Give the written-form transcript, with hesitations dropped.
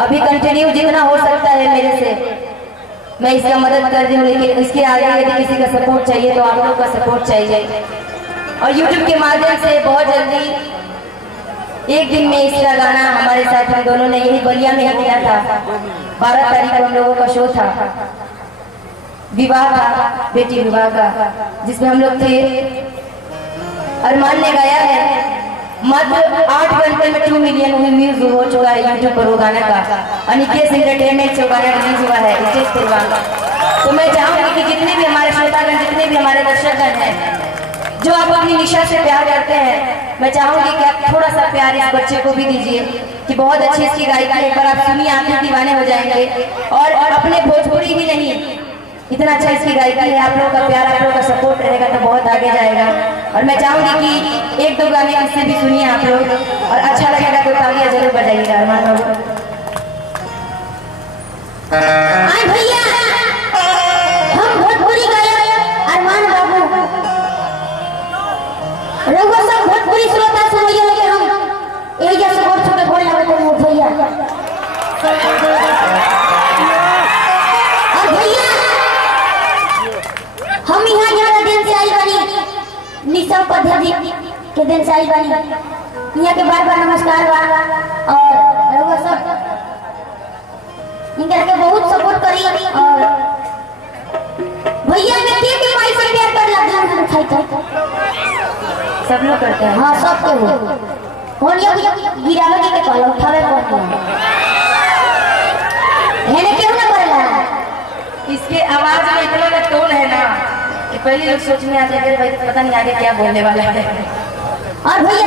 अभी कंटिन्यू जितना हो सकता है मेरे से मैं इसका मदद कर रही हूँ, लेकिन इसके आगे यदि किसी का सपोर्ट चाहिए तो आप लोगों का सपोर्ट चाहिए। और YouTube के माध्यम से बहुत जल्दी एक दिन में इसका गाना हमारे साथ हम दोनों ने यही बलिया में ही किया था। 12 तारीख को हम लोगों का शो था, विवाह था, बेटी विवाह का, जिसमें हम लोग थे। अरमान ने गाया है, मात्र 8 घंटे में 2 मिलियन व्यूज हो चुका है YouTube पर वो गाना का। अनिकेश एंटरटेनमेंट से गाना रिलीज हुआ है स्टेज प्रोग्राम। तो मैं चाहूंगी कि जितने भी हमारे श्रोतागण, जितने भी हमारे दर्शकगण हैं जो आप अपनी निशा से प्यार करते हैं, मैं चाहूंगी कि आप थोड़ा सा प्यार इस बच्चे को भी दीजिए कि बहुत अच्छी इसकी गायिका है। एक बार आप सुनिए, आप दीवाने हो जाएंगे। और अपने भोजपुरी ही नहीं, इतना अच्छा इसकी गायकी है। आप लोगों का प्यार, आप लोगों का सपोर्ट रहेगा तो बहुत आगे जाएगा। और मैं चाहूंगी कि 1-2 गाने इससे भी सुनिए आप लोग, और अच्छा लगेगा तो तालियां जरूर बजाइएगा। अरमान बाबू भैया, हम भोजपुरी गायक अरमान बाबू, रघुआ सब भोजपुरी श्रोता सुनिए, लेकिन हम एक जैसे और छोटे बोल लगे तो भैया। और भैया हम यहाँ ज्यादा दिन से आई बनी, निशा उपाध्याय के दिन से आई बनी, यहाँ के बार-बार नमस्कार बा। और रघुआ सब इनके के बहुत सपोर्ट करी। और भैया ने के माई से प्यार कर लगा हम खाई था, सब लोग करते हैं। हाँ सब के हो कौन ये गिरावे के कहलो उठावे कौन हेने क्यों ना बोला। इसके आवाज में इतना का टोन है ना कि पहले लोग सोचने आ जाएंगे भाई पता नहीं आगे क्या बोलने वाला है। और भैया